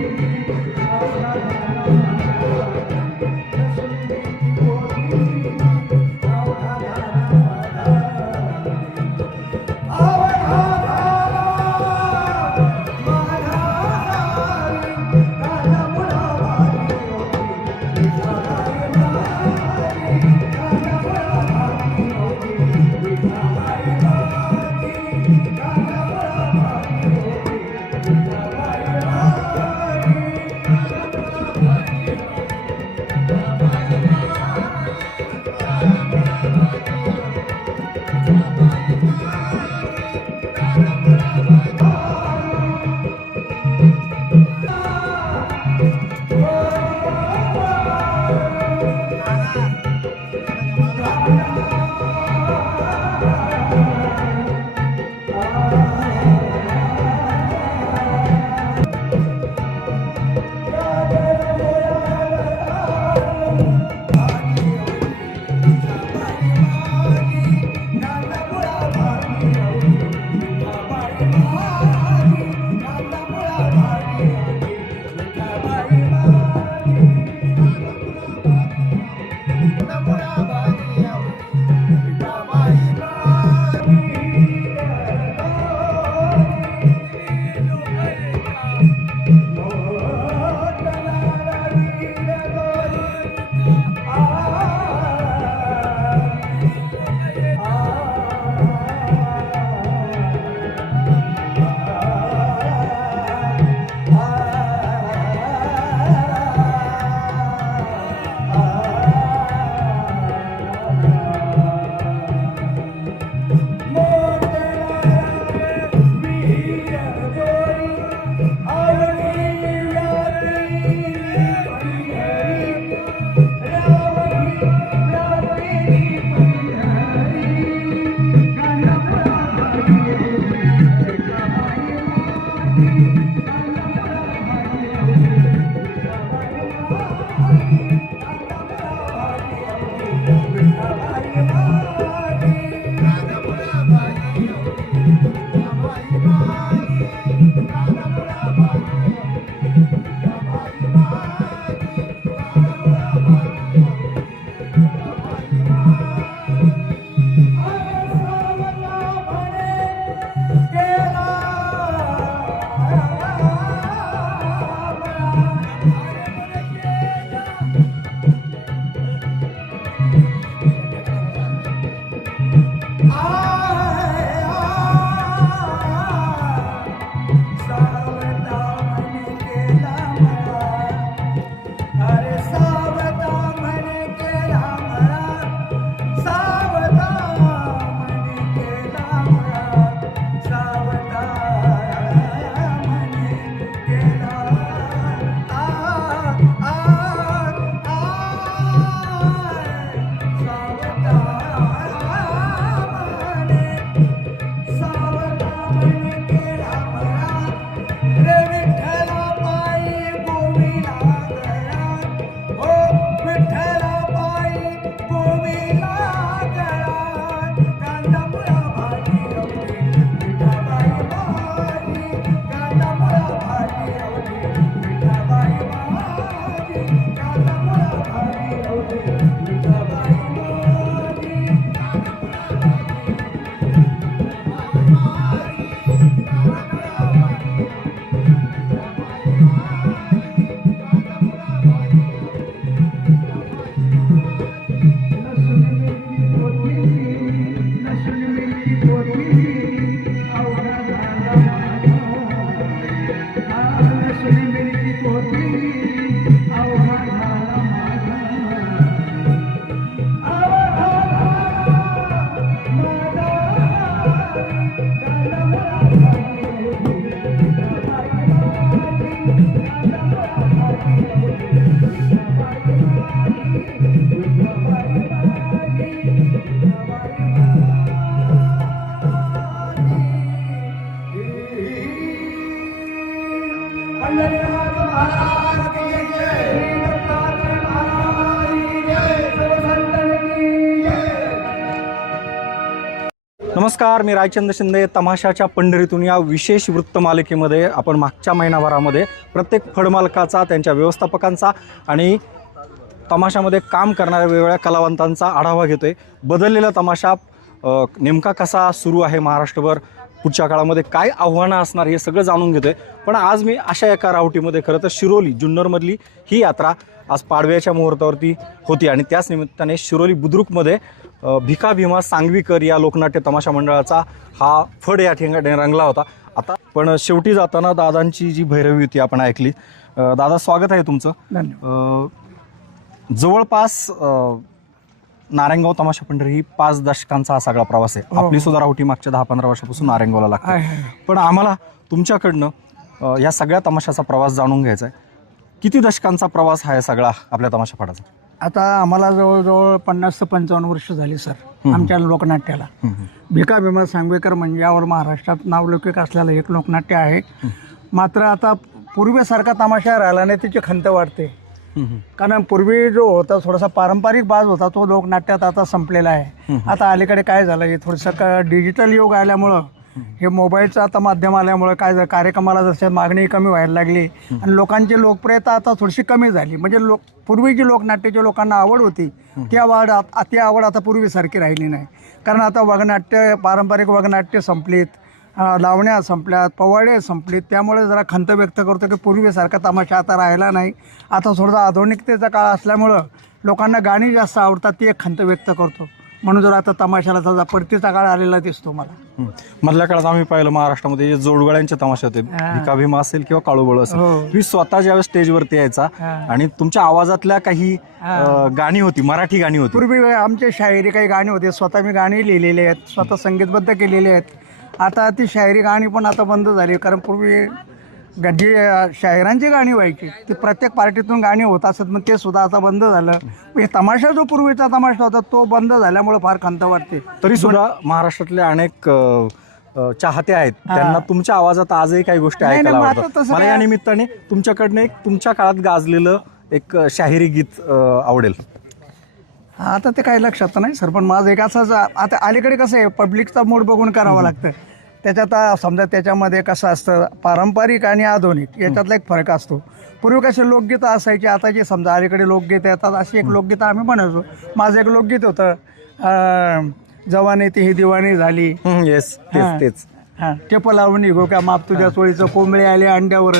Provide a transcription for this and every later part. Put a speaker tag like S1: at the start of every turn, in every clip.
S1: होती आशा
S2: नमस्कार मी रायचंद्र शिंदे. तमाशाच्या पंढरीतून या विशेष वृत्तमालिकेमध्ये आपण मागच्या महिनाभरामध्ये प्रत्येक फळमालकाचा त्यांच्या व्यवस्थापकांचा आणि तमाशामध्ये काम करणाऱ्या वेगवेगळ्या कलावंतांचा आढावा घेतो आहे बदललेला तमाशा नेमका कसा सुरू आहे महाराष्ट्रभर? पुढच्या काळामध्ये काय आव्हानं असणार हे सगळं जाणून घेतोय. पण आज मी अशा एका रावटीमध्ये खरं तर शिरोली जुन्नरमधली ही यात्रा आज पाडव्याच्या मुहूर्तावरती होती आणि त्याच निमित्ताने शिरोली बुद्रुकमध्ये भिका भीमा सांगवीकर या लोकनाट्य तमाशा मंडळाचा हा फड या ठिकाणी रंगला होता. आता पण शेवटी जाताना दादांची जी भैरवी होती आपण ऐकली दादा स्वागत आहे तुमचं. जवळपास नारायणगाव तमाशा पंढरी ही पाच दशकांचा हा सगळा प्रवास आहे
S1: हो.
S2: आपली सुद्धा रावटी मागच्या दहा पंधरा वर्षापासून नारायणगावला लागते. पण आम्हाला तुमच्याकडनं अ, या सगळ्या तमाशाचा प्रवास जाणून घ्यायचा आहे किती दशकांचा प्रवास हा आहे सगळा आपल्या तमाशा फडाचा
S1: आता आम्हाला जवळजवळ पन्नास ते पंचावन्न वर्ष झाली सर. आमच्या लोकनाट्याला. भिका भीमा सांगवेकर म्हणजे यावर महाराष्ट्रात नावलौकिक असलेलं एक लोकनाट्य आहे मात्र आता पूर्वीसारखा तमाशा राहिला नाही त्याची खंत वाटते
S2: हम्म.
S1: कारण पूर्वी जो होता थोडासा पारंपरिक बाज होता तो लोकनाट्यात आता संपलेला आहे. आता अलीकडे काय झालं हे थोडंसं डिजिटल युग आल्यामुळं हे मोबाईलचं आता माध्यम आल्यामुळं काय झालं कार्यक्रमाला जसं मागणी कमी व्हायला लागली. आणि लोकांची लोकप्रियता आता थोडीशी कमी झाली. म्हणजे लोक पूर्वी जी लोकनाट्याची लोकांना आवड होती ती आवड आत- ती आवड आता पूर्वीसारखी राहिली नाही. कारण आता वगनाट्य पारंपरिक वगनाट्य संपलीत. लावण्या संपल्यात पवाडे संपलीत त्यामुळे जरा खंत व्यक्त करतो की पूर्वीसारखा तमाशा आता राहिला नाही आता थोडासा आधुनिकतेचा काळ असल्यामुळं लोकांना गाणी जास्त आवडतात ती एक खंत व्यक्त करतो म्हणून जर आता तमाशाला त्याचा परतीचा काळ आलेला दिसतो मला.
S2: मधल्या काळात आम्ही पाहिलं महाराष्ट्रामध्ये जे जोडगळ्यांचे तमाशे होते
S1: हा.
S2: भिका भीमा असेल किंवा काळूबळ असेल
S1: हो.
S2: मी स्वतः ज्यावेळेस स्टेजवरती यायचा
S1: हा.
S2: आणि तुमच्या आवाजातल्या काही
S1: हा.
S2: गाणी होती मराठी गाणी होती
S1: पूर्वी आमचे शायरी काही गाणी होते स्वतः मी गाणी लिहिलेली आहेत स्वतः संगीतबद्ध केलेली आहेत आता ती शायरी गाणी पण आता बंद झाली कारण पूर्वी जी शायरांची गाणी व्हायची ती प्रत्येक पार्टीतून गाणी होत असत मग ते सुद्धा आता बंद झालं. हे तमाशा जो पूर्वीचा तमाशा होता तो बंद झाल्यामुळे फार खंत वाटते.
S2: तरी सुद्धा महाराष्ट्रातले अनेक चाहते आहेत. त्यांना तुमच्या आवाजात आजही काही गोष्टी ऐकायला आवडतात. मला या निमित्ताने तुमच्याकडनं एक तुमच्या काळात गाजलेलं एक शाहिरी गीत आवडेल.
S1: आता ते काही लक्षात नाही सर पण माझं एक असंच आता अलीकडे कसं आहे पब्लिकचा मूड बघून करावं लागतं. त्याच्यात समजा त्याच्यामध्ये कसं असतं पारंपरिक आणि आधुनिक याच्यातला एक फरक असतो. पूर्वी कसे लोकगीतं असायची आता जे समजा अलीकडे लोकगीतं येतात अशी एक लोकगीतं आम्ही म्हणायचो. माझं एक लोकगीत होतं जवानी ती ही दिवाणी झाली.
S2: येस. तेच तेच.
S1: हां. टेप लावून निघो का? माप तुझ्या चोळीचं कोंबळे आले अंड्यावर.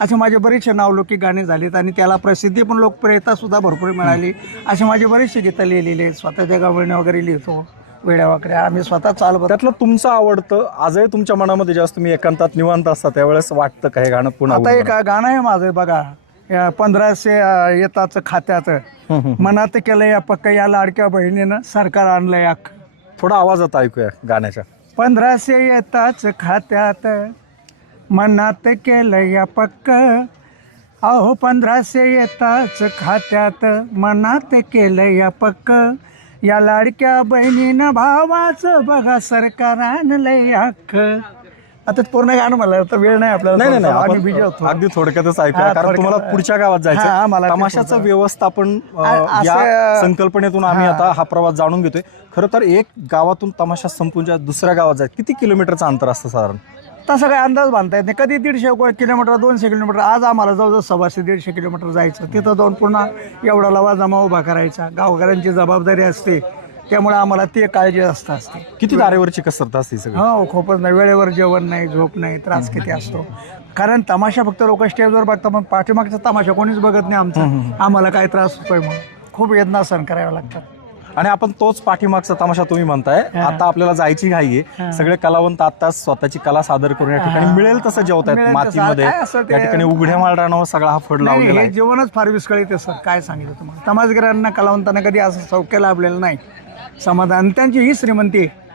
S1: असे माझे बरेचसे नावलौकिक गाणे झालेत आणि त्याला प्रसिद्धी पण लोकप्रियता सुद्धा भरपूर मिळाली. असे माझे बरेचसे गीतं लिहिलेले आहेत. स्वतःच्या गावणे वगैरे लिहितो. वेड्या वाकड्या. आम्ही स्वतः चालवत
S2: त्यातलं तुमचं आवडतं आजही तुमच्या मनामध्ये जेव्हा तुम्ही एकांतात निवांत असता त्यावेळेस वाटतं का हे गाणं पुन्हा
S1: आता एक गाणं आहे माझं बघा. या पंधराशे येताचं खात्याचं. मनात केलं या पक्क या लाडक्या बहिणीनं सरकार आणलंय अख्ख.
S2: थोडा आवाजात ऐकूया गाण्याच्या.
S1: पंधराशे येताच खात्यात. मनात केलं या पक्क. अहो पंधराशे येताच खात्यात. मनात केलं या पक्क. या लाडक्या बहिणीनं भावाचं बघा सरकार लय अख्ख आता पूर्ण गाणं मला तर वेळ नाही आपल्याला
S2: नाही नाही
S1: आम्ही होतो.
S2: अगदी थोडक्यातच ऐकूया कारण. तुम्हाला पुढच्या गावात जायचं
S1: मला
S2: तमाशाचं. व्यवस्थापन या संकल्पनेतून आम्ही. आता हा प्रवास जाणून घेतोय खरं तर एक गावातून तमाशा संपून ज्या दुसऱ्या गावात जायचं किती किलोमीटरचं अंतर असतं साधारण
S1: तसं काही अंदाज बांधता येत नाही कधी दीडशे किलोमीटर दोनशे किलोमीटर आज आम्हाला जवळजवळ सव्वाशे दीडशे किलोमीटर जायचं तिथं जाऊन पुन्हा एवढा लवा जमा उभा करायचा गावकऱ्यांची जबाबदारी असते त्यामुळे आम्हाला ते काळजी जास्त असते.
S2: किती तारेवरची कसरत असते ही सगळी?
S1: हो खूपच नाही. वेळेवर जेवण नाही झोप नाही त्रास किती असतो. कारण तमाशा फक्त लोक स्टेजवर बघतात पण पाठीमागचा तमाशा कोणीच बघत नाही आमचा. आम्हाला काय त्रास होतोय म्हणून. खूप वेदना सहन कराव्या लागतात.
S2: आणि आपण तोच पाठीमागचा तमाशा तुम्ही म्हणताय आता आपल्याला जायची घाई आहे सगळे कलावंत आता स्वतःची कला सादर करून या ठिकाणी मिळेल तसं जेवतायत. मातीमध्ये. या ठिकाणी उघड्या माळरानावर सगळा हा फड लावलेला आहे.
S1: जीवनच फार विस्कळीत आहे सर. काय सांगितलं तुम्हाला? तमासगिरांना कलावंतांना कधी असं सौख्य लाभलेलं नाही. समाधान. आणि त्यांची ही श्रीमंती आहे.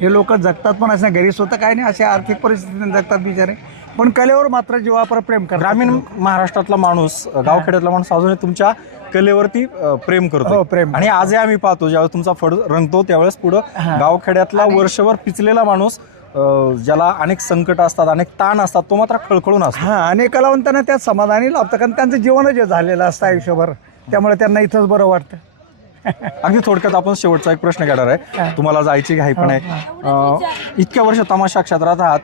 S1: हे लोक जगतात पण असं घरी स्वतः काय नाही अशा आर्थिक परिस्थितीने जगतात बिचारे. पण कलेवर मात्र जीवापर प्रेम करतात.
S2: ग्रामीण महाराष्ट्रातला माणूस गावखेड्यातला माणूस अजूनही तुमच्या कलेवरती प्रेम
S1: हो,
S2: करतो
S1: प्रेम.
S2: आणि आजही आम्ही पाहतो ज्यावेळेस तुमचा फड रंगतो त्यावेळेस पुढं गावखेड्यातला वर्षभर पिचलेला माणूस ज्याला अनेक संकट असतात अनेक ताण असतात तो मात्र खळखळून असतो.
S1: हां आणि कलावंतांना त्यात समाधानी लाभतं कारण त्यांचं जीवनच हे झालेलं असतं आयुष्यभर. त्यामुळे त्यांना इथंच बरं वाटतं.
S2: अगदी थोडक्यात आपण शेवटचा एक प्रश्न घेणार आहे. तुम्हाला जायची घाई पण आहे. अं, इतक्या वर्ष तमाशा क्षेत्रात आहात.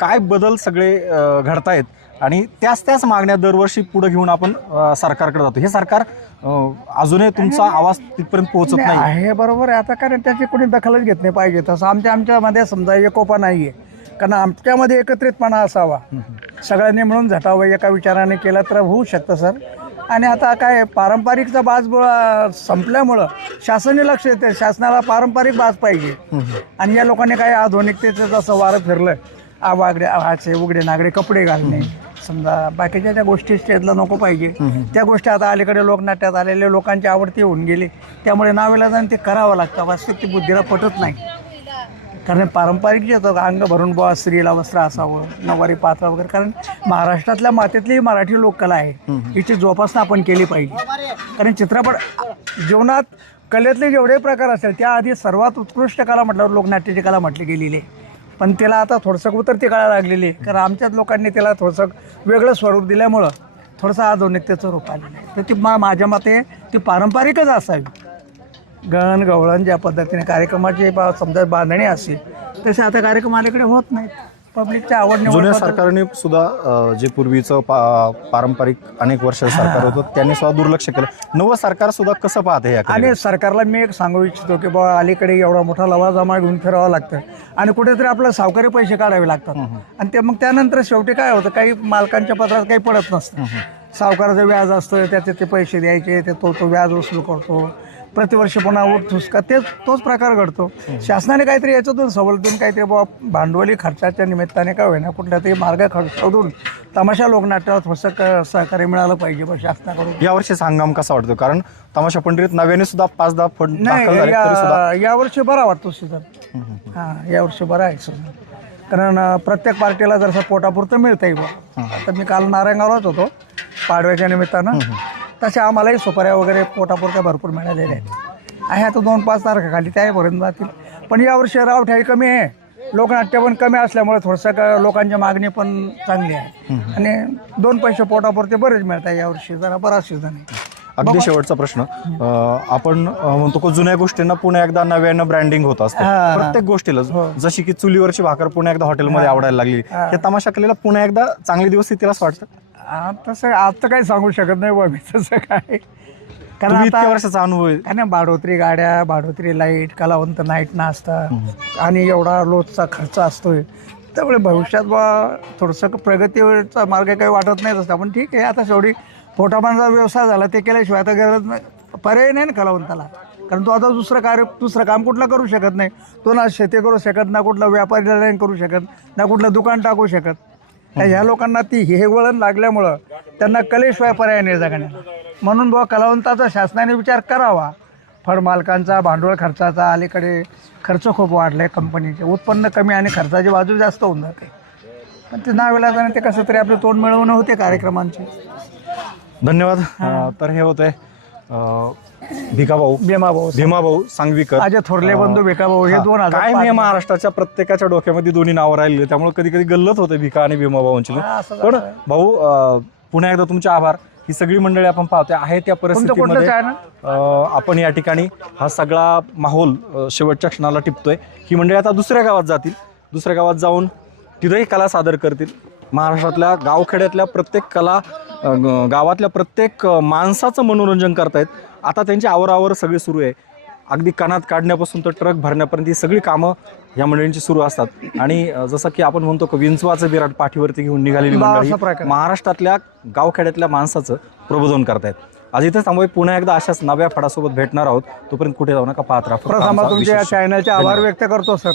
S2: काय बदल सगळे अं, घडतायत? आणि त्याच त्याच मागण्या दरवर्षी पुढे घेऊन आपण अं, सरकारकडे जातो. हे सरकार अं, अजूनही तुमचा आवाज तिथपर्यंत पोहोचत
S1: नाही,
S2: नाही
S1: आहे बरोबर आहे. आता कारण त्याची कोणी दखलच घेत नाही पाहिजे. तसं आमच्या आमच्यामध्ये समजा एकोपा नाही आहे कारण आमच्यामध्ये एकत्रितपणा असावा. सगळ्यांनी मिळून झटावं एका विचाराने केलं तर होऊ शकतं सर. आणि आता काय पारंपरिकचा बाज संपल्यामुळं शासनी लक्ष देते. शासनाला पारंपरिक बाज पाहिजे. आणि या लोकांनी काय आधुनिकतेचं जसं वारं फिरलं आवागडे आचे उघडे नागडे कपडे घालणे. समजा बाकीच्या ज्या गोष्टी स्टेजला नको पाहिजे त्या गोष्टी आता अलीकडे लोकनाट्यात आलेले लोकांची आवडती होऊन गेली. त्यामुळे नावेला जाऊन ते करावं लागतं. वास्तविक ती बुद्धीला पटत नाही. कारण पारंपरिक जे होतं अंग भरून बुवा स्त्रीला वस्त्र असावं नऊवारी पात्र वगैरे कारण महाराष्ट्रातल्या मातीतली मराठी लोककला आहे. हिची जोपासना आपण केली पाहिजे. कारण चित्रपट जीवनात कलेतले जेवढे प्रकार असेल त्याआधी सर्वात उत्कृष्ट कला म्हटल्यावर लोकनाट्याची कला म्हटली गेलेली आहे. पण त्याला आता थोडंसं उतरती कळा लागलेली आहे. कारण आमच्याच लोकांनी त्याला थोडंसं वेगळं स्वरूप दिल्यामुळं थोडंसं आधुनिकतेचं रूप आलेलं आहे. तर ती मा माझ्या मते ती पारंपरिकच असावी. गण गवळण ज्या पद्धतीने कार्यक्रमाची बा समजा बांधणी असेल तसे आता कार्यक्रम अलीकडे होत नाहीत. पब्लिकच्या आवड
S2: जुन्या सरकारने सुद्धा अं, जे पूर्वीचं पा पारंपरिक अनेक वर्ष सरकार होतं त्यांनी सुद्धा दुर्लक्ष केलं. नवं सरकार सुद्धा कसं पाहते या
S1: आणि सरकारला मी एक सांगू इच्छितो की बाबा अलीकडे एवढा मोठा लवाजमा घेऊन फिरावं लागतं. आणि कुठेतरी आपलं सावकारी पैसे काढावे लागतात. आणि ते मग त्यानंतर शेवटी काय होतं काही मालकांच्या पत्रात काही पडत नसतं. सावकाराचं व्याज असतं त्याचे ते पैसे द्यायचे ते तो तो व्याज वसूल करतो. प्रतिवर्ष पुन्हा उठ ठुसका तेच तोच प्रकार घडतो. शासनाने काहीतरी याच्यातून सवलतून काहीतरी बाबा भांडवली खर्चाच्या निमित्ताने काय होईना कुठल्या तरी मार्ग शोधून तमाशा लोकनाट्याला थोडंसं सहकार्य मिळालं पाहिजे बा शासनाकडून.
S2: यावर्षीचा हंगाम कसा वाटतो? कारण तमाशा पंढरीत नव्याने सुद्धा पाच दहा फंड दाखल
S1: नाही या यावर्षी बरा वाटतो सीझन हां यावर्षी बरा आहे सीझन कारण अं, प्रत्येक पार्टीला जरसं पोटापुरतं मिळतंय बा आता मी काल नारायणगावलाच होतो पाडव्याच्या निमित्तानं. तसे आम्हालाही सुपाऱ्या वगैरे पोटापुरत्या भरपूर मिळालेल्या आहेत. आहे आता दोन पाच तारखेखाली त्याही जातील. पण यावर्षी रावठाई कमी आहे. लोकनाट्य पण कमी असल्यामुळे थोडंसं क- लोकांची मागणी पण चांगली आहे. आणि दोन पैसे पोटापुरते बरेच मिळत आहे यावर्षी जरा बरा सीझन आहे.
S2: अगदी शेवटचा प्रश्न. अं, आपण अं, म्हणतो की जुन्या गोष्टींना पुन्हा एकदा नव्यानं ब्रँडिंग होत असतं.
S1: हा.
S2: प्रत्येक गोष्टीला जशी की चुलीवरची भाकर पुन्हा एकदा हॉटेलमध्ये आवडायला लागली हे. तमाशा कलेला पुन्हा एकदा चांगले दिवस असं वाटतं
S1: तसं आता काही सांगू शकत नाही बा मी तसं काय कारण
S2: तुम्ही इतक्या
S1: आता
S2: वर्षाचा अनुभव आहे.
S1: काय ना भाडोत्री गाड्या भाडोत्री लाइट कलावंत नाईट नाचतात आणि एवढा लोटचा खर्च असतोय. त्यामुळे भविष्यात बा थोडंसं प्रगतीचा मार्ग काही वाटत नाही तसं पण ठीक आहे आता शेवटी पोटापाण्याचा व्यवसाय झाला ते केल्याशिवाय आता गरज पर्याय नाही ना कलावंताला. कारण तो आता दुसरं कार्य दुसरं काम कुठलं करू शकत नाही. तो ना शेती करू शकत ना कुठला व्यापारी निर्णय करू शकत ना कुठलं दुकान टाकू शकत. ह्या लोकांना ती हे वळण लागल्यामुळं त्यांना कलेशिवाय पर्याय नाही जगण्या म्हणून बुवा कलावंताचा शासनाने विचार करावा. फळमालकांचा भांडवल खर्चाचा अलीकडे खर्च खूप वाढले कंपनीचे. उत्पन्न कमी आणि खर्चाची बाजू जास्त होऊन जाते. पण ते नाविलाजाने ते कसं तरी आपले तोंड मिळवणं होते कार्यक्रमांचे.
S2: धन्यवाद. अं, तर हे होते अं, भिका भाऊ
S1: भीमा भाऊ
S2: भीमा भाऊ सांगवीकर.
S1: अजय थोरले बंधू बेका भाऊ हे. दोन हजार
S2: काय मी महाराष्ट्राच्या प्रत्येकाच्या डोक्यामध्ये दोन्ही नावं राहिलेली त्यामुळे कधी कधी गल्लत होते भिका आणि भीमा भाऊंची
S1: हा, असं
S2: पण भाऊ अं, पुन्हा एकदा तुमचे आभार. ही सगळी मंडळी आपण पाहतोय आहे त्या
S1: तुमचं
S2: परिस्थितीमध्ये अं, आपण या ठिकाणी हा सगळा माहोल अं, शेवटच्या क्षणाला टिपतोय. ही मंडळी आता दुसऱ्या गावात जातील. दुसऱ्या गावात जाऊन तिथंही कला सादर करतील. महाराष्ट्रातल्या गावखेड्यातल्या प्रत्येक कला गावातल्या प्रत्येक माणसाचं मनोरंजन करतायत. आता त्यांची आवरावर सगळी सुरू आहे. अगदी कानात काढण्यापासून तर ट्रक भरण्यापर्यंत ही सगळी कामं या मंडळींची सुरू असतात. आणि जसं की आपण म्हणतो की विंचवाचं विराट पाठीवरती घेऊन निघालेली मंडळी. महाराष्ट्रातल्या गावखेड्यातल्या माणसाचं प्रबोधन करतायत. आज इथेच थांबूया. पुन्हा एकदा अशाच नव्या फडासोबत भेटणार आहोत. तोपर्यंत कुठे जाऊ नका पाहत राहा.
S1: तुमच्या चॅनलचे आभार व्यक्त करतो सर